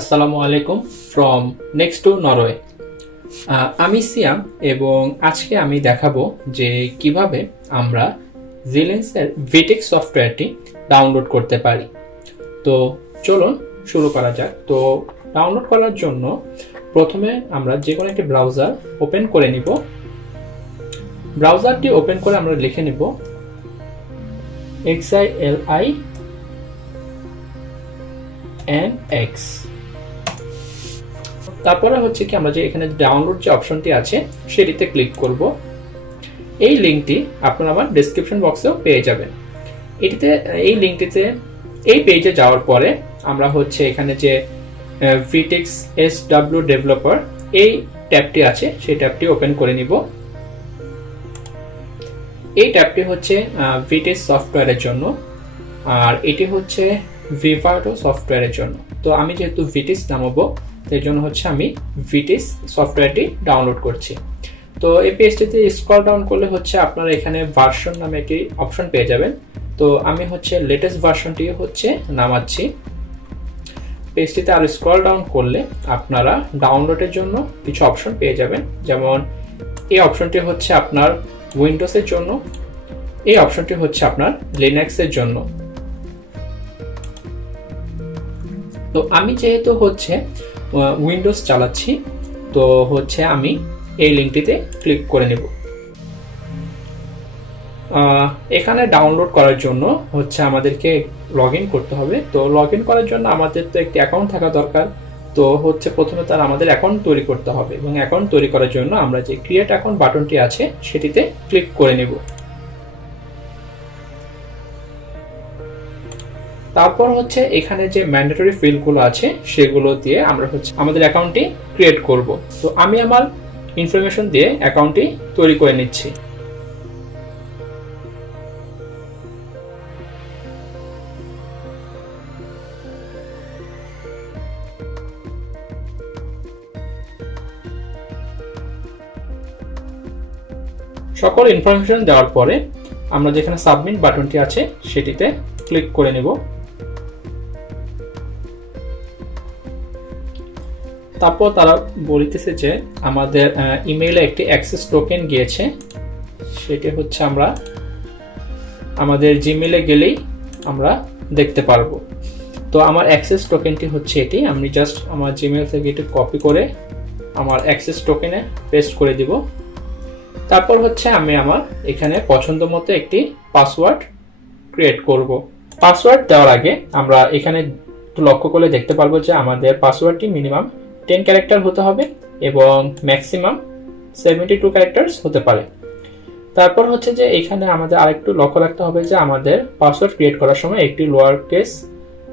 আসসালামু আলাইকুম from next two Norway. আমি সিয়াম এবং আজকে আমি দেখাবো যে কিভাবে আমরা জিলেন্সের ভিটিক্স সফটওয়্যারটি ডাউনলোড করতে পারি। তো চলুন শুরু করা যাক। তো ডাউনলোড করার জন্য প্রথমে আমরা যে কোনো একটি ব্রাউজার ওপেন করে নিব। ব্রাউজারটি ওপেন করে আমরা লিখে নিব XILINX। তারপরে হচ্ছে কি আমরা যে এখানে ডাউনলোড যে অপশনটি আছে সেটিতে ক্লিক করব। এই লিংকটি আপনারা আমার ডেসক্রিপশন বক্সেও পেয়ে যাবেন। এই লিংকটিতে এই পেজে যাওয়ার পরে আমরা হচ্ছে এখানে যে ভিটিক্স SW ডেভেলপার এই ট্যাবটি আছে সেই ট্যাবটি ওপেন করে নিব। এই ট্যাবটি হচ্ছে ভিটিস সফটওয়্যারের জন্য আর এটি হচ্ছে ভিভাটো সফটওয়্যারের জন্য। তো আমি যেহেতু ভিটিস নামাবো সেই জন্য হচ্ছে আমি ভিটিস সফটওয়্যারটি ডাউনলোড করছি। তো এই পেজটিতে স্ক্রল ডাউন করলে হচ্ছে আপনারা এখানে ভার্সন নামে একটি অপশন পেয়ে যাবেন। তো আমি হচ্ছে লেটেস্ট ভার্সনটি হচ্ছে নামাচ্ছি। পেজটিতে আর স্ক্রল ডাউন করলে আপনারা ডাউনলোডের জন্য কিছু অপশন পেয়ে যাবেন, যেমন এই অপশনটি হচ্ছে আপনার উইন্ডোজের জন্য, এই অপশনটি হচ্ছে আপনার লিনাক্সের জন্য। তো আমি যেহেতু হচ্ছে উইন্ডোজ চালাচ্ছি তো হচ্ছে আমি এই লিঙ্কটিতে ক্লিক করে নেব। এখানে ডাউনলোড করার জন্য হচ্ছে আমাদেরকে লগ ইন করতে হবে। তো লগ ইন করার জন্য আমাদের তো একটি অ্যাকাউন্ট থাকা দরকার। তো হচ্ছে প্রথমে তার আমাদের অ্যাকাউন্ট তৈরি করতে হবে এবং অ্যাকাউন্ট তৈরি করার জন্য আমরা যে ক্রিয়েট অ্যাকাউন্ট বাটনটি আছে সেটিতে ক্লিক করে নেব। তারপর হচ্ছে এখানে যে ম্যান্ডেটরি ফিল্ডগুলো আছে সেগুলো দিয়ে আমরা হচ্ছে আমাদের অ্যাকাউন্টটি ক্রিয়েট করব। তো আমি আমার ইনফরমেশন দিয়ে অ্যাকাউন্টটি তৈরি করে নিচ্ছি। সকল ইনফরমেশন দেওয়ার পরে আমরা যেখানে সাবমিট বাটনটি আছে সেটিতে ক্লিক করে নেব। তারপর তারা বলতেছে যে আমাদের ইমেইলে একটি অ্যাক্সেস টোকেন গিয়েছে, সেটি হচ্ছে আমরা আমাদের জিমেইলে গেলেই আমরা দেখতে পারবো। তো আমার অ্যাক্সেস টোকেনটি হচ্ছে এটি। আমি জাস্ট আমার জিমেইল থেকে এটি কপি করে আমার অ্যাক্সেস টোকেনে পেস্ট করে দিব। তারপর হচ্ছে আমি আমার এখানে পছন্দ মতো একটি পাসওয়ার্ড ক্রিয়েট করব। পাসওয়ার্ড দেওয়ার আগে আমরা এখানে লক্ষ্য করলে দেখতে পারবো যে আমাদের পাসওয়ার্ডটি মিনিমাম 10 ক্যারেক্টার হতে হবে এবং ম্যাক্সিমাম 72 ক্যারেক্টার্স হতে পারে। তারপর হচ্ছে যে এখানে আমাদের আরেকটু লক্ষ্য রাখতে হবে যে আমাদের পাসওয়ার্ড ক্রিয়েট করার সময় একটি লোয়ার কেস,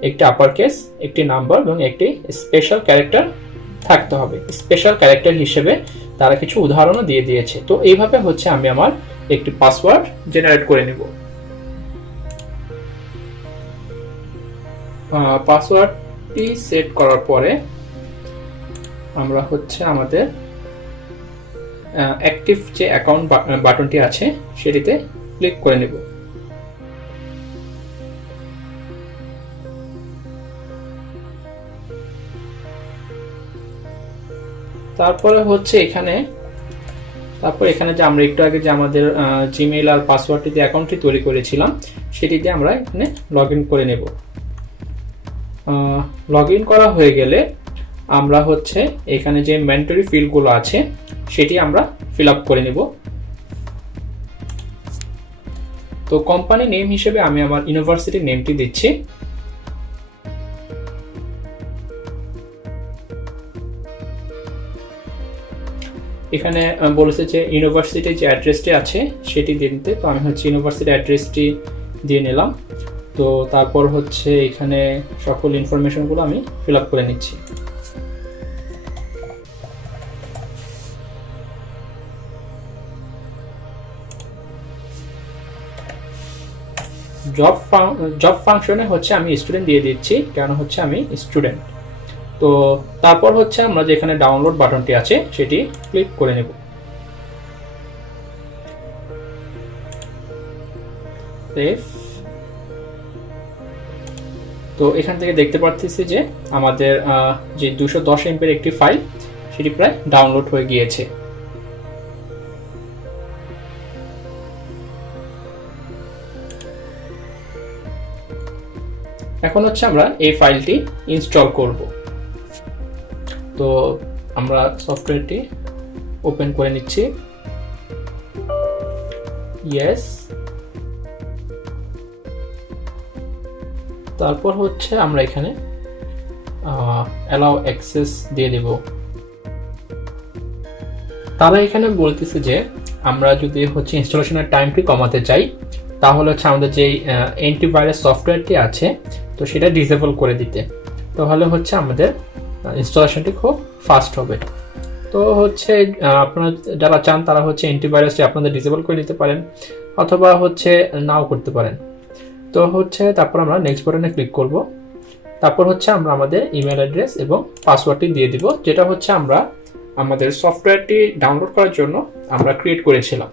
একটি আপার কেস, একটি নাম্বার এবং একটি স্পেশাল ক্যারেক্টার থাকতে হবে। স্পেশাল ক্যারেক্টার হিসেবে তারা কিছু উদাহরণও দিয়ে দিয়েছে। তো এইভাবে হচ্ছে আমি আমার একটি পাসওয়ার্ড জেনারেট করে নেব। পাসওয়ার্ডটি সেট করার পরে আমরা হচ্ছে আমাদের অ্যাক্টিভ যে অ্যাকাউন্ট বাটনটি আছে সেটিতে ক্লিক করে নেব। তারপরে হচ্ছে এখানে যে আমরা একটু আগে যে আমাদের জিমেইল আর পাসওয়ার্ডটি দিয়ে অ্যাকাউন্টটি তৈরি করেছিলাম সেটি দিয়ে আমরা এখানে লগ ইন করে নেব। লগ ইন করা হয়ে গেলে আমরা হচ্ছে এখানে যে ম্যান্ডেটরি ফিল্ডগুলো আছে সেটি আমরা ফিল আপ করে নেব। তো কোম্পানি নেম হিসেবে আমি আমার ইউনিভার্সিটির নেমটি দিচ্ছি। এখানে বলেছে যে ইউনিভার্সিটির যে অ্যাড্রেসটি আছে সেটি দিতে, তো আমি হচ্ছে ইউনিভার্সিটি অ্যাড্রেসটি দিয়ে নিলাম। তো তারপর হচ্ছে এখানে সকল ইনফরমেশনগুলো আমি ফিল আপ করে নিচ্ছি। জব ফাংশনে হচ্ছে আমি স্টুডেন্ট দিয়ে দিচ্ছি, কেন হচ্ছে আমি স্টুডেন্ট। তো তারপর হচ্ছে আমরা যেখানে ডাউনলোড বাটনটি আছে সেটি ক্লিক করে নেব। সেভ তো এখান থেকে দেখতে পাচ্ছি যে আমাদের যে 210 MB একটি ফাইল সেটি প্রায় ডাউনলোড হয়ে গিয়েছে। এখন হচ্ছে আমরা এই ফাইলটি ইনস্টল করব। তো আমরা সফটওয়্যারটি ওপেন করে নিচ্ছি। ইয়েস, তারপর হচ্ছে আমরা এখানে অ্যালাউ অ্যাক্সেস দিয়ে দেব। তারা এখানে বলতেছে যে আমরা যদি হচ্ছে ইনস্টলেশনের টাইমটি কমাতে চাই তাহলে হচ্ছে আমাদের যে অ্যান্টিভাইরাস সফটওয়্যারটি আছে তো সেটা ডিসেবল করে দিতে, তাহলে হচ্ছে আমাদের ইনস্টলেশনটি খুব ফাস্ট হবে। তো হচ্ছে আপনারা যারা চান তারা হচ্ছে অ্যান্টিভাইরাসটি আপনাদের ডিসেবল করে দিতে পারেন অথবা হচ্ছে নাও করতে পারেন। তো হচ্ছে তারপর আমরা নেক্সট বাটনে ক্লিক করব। তারপর হচ্ছে আমরা আমাদের ইমেল অ্যাড্রেস এবং পাসওয়ার্ডটি দিয়ে দিব, যেটা হচ্ছে আমরা আমাদের সফটওয়্যারটি ডাউনলোড করার জন্য আমরা ক্রিয়েট করেছিলাম।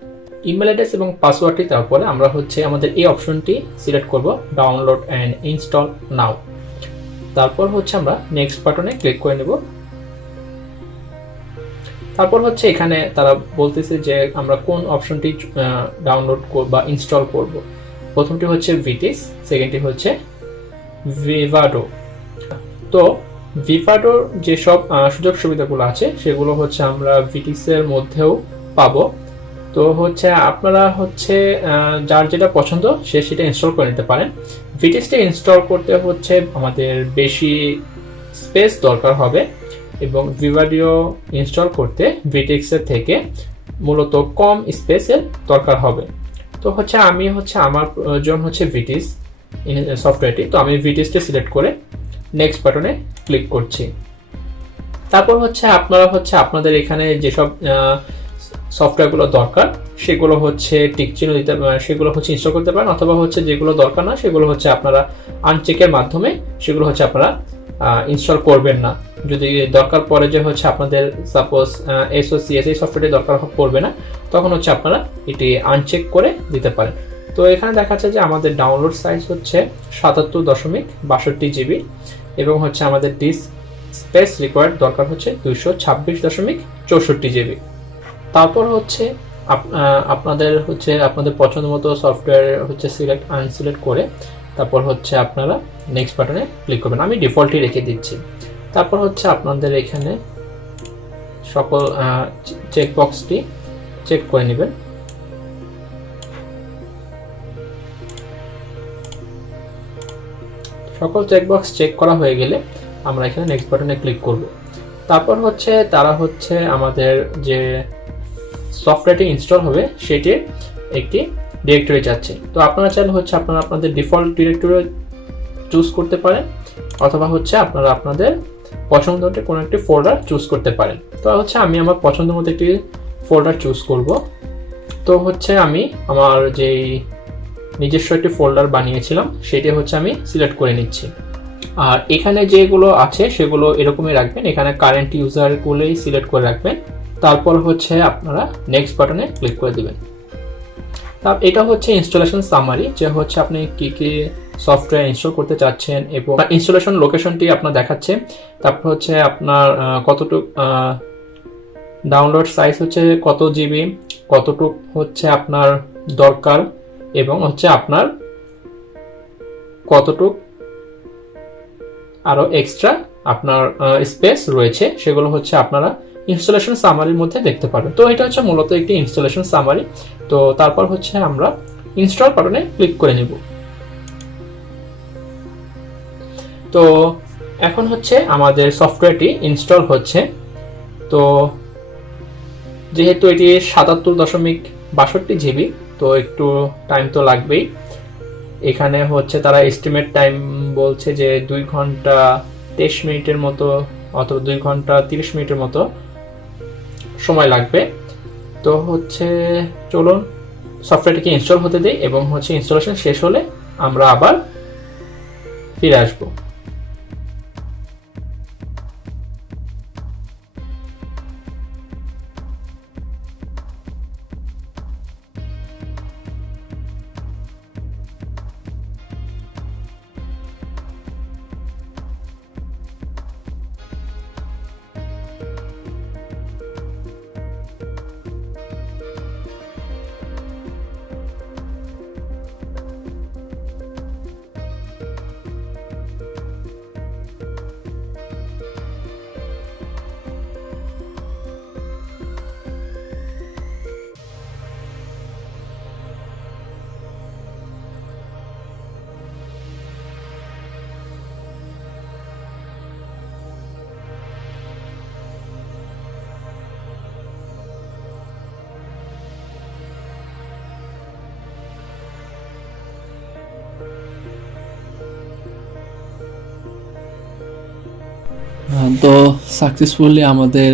ইমেল অ্যাড্রেস এবং পাসওয়ার্ডটি তারপরে আমরা হচ্ছে আমাদের এই অপশনটি সিলেক্ট করব, ডাউনলোড অ্যান্ড ইনস্টল নাও। তারপর হচ্ছে আমরা নেক্সট বাটনে ক্লিক করে নেব। তারপর হচ্ছে এখানে তারা বলতেছে যে আমরা কোন অপশনটি ডাউনলোড বা ইনস্টল করব। প্রথমটি হচ্ছে ভিটিস, সেকেন্ডটি হচ্ছে ভিভাডো। তো ভিভাডোর যেসব সুযোগ সুবিধাগুলো আছে সেগুলো হচ্ছে আমরা ভিটিসের মধ্যেও পাবো। তো হচ্ছে আপনারা হচ্ছে যার যেটা পছন্দ সে সেটা ইনস্টল করে নিতে পারেন। ভিটিসটা ইনস্টল করতে হচ্ছে আমাদের বেশি স্পেস দরকার হবে এবং ভিভাডিও ইনস্টল করতে ভিটিক্সের থেকে মূলত কম স্পেসের দরকার হবে। তো হচ্ছে আমি হচ্ছে আমার প্রয়োজন হচ্ছে ভিটিস সফটওয়্যারটি, তো আমি ভিটিসটা সিলেক্ট করে নেক্সট বাটনে ক্লিক করছি। তারপর হচ্ছে আপনারা হচ্ছে আপনাদের এখানে যেসব সফটওয়্যারগুলো দরকার সেগুলো হচ্ছে টিক চিহ্ন দিতে, সেগুলো হচ্ছে ইনস্টল করতে পারেন, অথবা হচ্ছে যেগুলো দরকার না সেগুলো হচ্ছে আপনারা আনচেকের মাধ্যমে সেগুলো হচ্ছে আপনারা ইনস্টল করবেন না। যদি দরকার পড়ে যে হচ্ছে আপনাদের সাপোজ এসওসিএস এই সফটওয়্যারটি দরকার পড়বে না, তখন হচ্ছে আপনারা এটি আনচেক করে দিতে পারেন। তো এখানে দেখা যাচ্ছে যে আমাদের ডাউনলোড সাইজ হচ্ছে 77.62 GB এবং হচ্ছে আমাদের ডিস্ক স্পেস রিকোয়ার্ড দরকার হচ্ছে 226.64 GB। তারপর হচ্ছে আপনাদের পছন্দ মতো সফটওয়্যার হচ্ছে সিলেক্ট আনসিলেক্ট করে তারপর হচ্ছে আপনারা নেক্সট বাটনে ক্লিক করবেন। আমি ডিফল্টই রেখে দিচ্ছি। তারপর হচ্ছে আপনাদের এখানে সকল চেকবক্সটি চেক করে নেবেন। সকল চেকবক্স চেক করা হয়ে গেলে আমরা এখানে নেক্সট বাটনে ক্লিক করব। তারপর হচ্ছে তারা হচ্ছে আমাদের যে সফটওয়্যারটি ইনস্টল হবে সেটির একটি ডিরেক্টরি চাচ্ছে। তো আপনারা চাইলে হচ্ছে আপনারা আপনাদের ডিফল্ট ডিরেক্টরি চুজ করতে পারেন অথবা হচ্ছে আপনারা আপনাদের পছন্দ মতো কোনো একটি ফোল্ডার চুজ করতে পারেন। তো হচ্ছে আমি আমার পছন্দ মতো একটি ফোল্ডার চুজ করব। তো হচ্ছে আমি আমার যেই নিজস্ব একটি ফোল্ডার বানিয়েছিলাম সেটি হচ্ছে আমি সিলেক্ট করে নিচ্ছি। আর এখানে যেগুলো আছে সেগুলো এরকমই রাখবেন, এখানে কারেন্ট ইউজারগুলোই সিলেক্ট করে রাখবেন। তারপর হচ্ছে আপনারা নেক্সট বাটনে ক্লিক করে দিবেন। এটা হচ্ছে ইনস্টলেশন সামারি, যে হচ্ছে আপনি কি কি সফটওয়্যার ইনস্টল করতে চাচ্ছেন এবং ইনস্টলেশন লোকেশনটি আপনার দেখাচ্ছে। তারপর হচ্ছে আপনার কতটুক ডাউনলোড সাইজ হচ্ছে কত জিবি, কতটুক হচ্ছে আপনার দরকার এবং হচ্ছে আপনার কতটুক আরো এক্সট্রা আপনার স্পেস রয়েছে সেগুলো হচ্ছে আপনারা ইনস্টলেশন সামারির মধ্যে দেখতে পাবেন। তো এটা হচ্ছে মূলত একটি ইনস্টলেশন সামারি। তো তারপর হচ্ছে আমরা ইনস্টল বাটনে ক্লিক করে নেব। তো এখন হচ্ছে আমাদের সফটওয়্যারটি ইনস্টল হচ্ছে। তো যেহেতু এটি 77.62 GB, তো একটু টাইম তো লাগবেই। এখানে হচ্ছে তারা এস্টিমেট টাইম বলছে যে 2 ঘন্টা 23 মিনিটের মতো অথবা 2 ঘন্টা 30 মিনিটের মতো সময় লাগবে। তো হচ্ছে চলুন সফটওয়্যারটিকে ইনস্টল হতে দেই এবং হচ্ছে ইনস্টলেশন শেষ হলে আমরা আবার ফিরে আসবো। তো সাকসেসফুলি আমাদের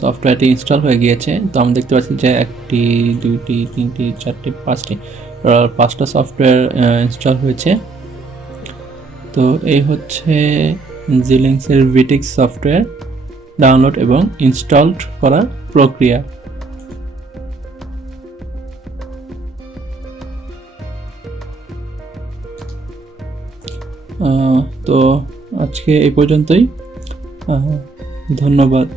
সফটওয়্যারটি ইনস্টল হয়ে গিয়েছে। তো আমরা দেখতে পাচ্ছি যে 1টি 2টি 3টি 4টি 5টি টোটাল 5টা সফটওয়্যার ইনস্টল হয়েছে। তো এই হচ্ছে জিলিংসের ভিটিক্স সফটওয়্যার ডাউনলোড এবং ইনস্টল করার প্রক্রিয়া। তো আজকে এই পর্যন্তই, ধন্যবাদ।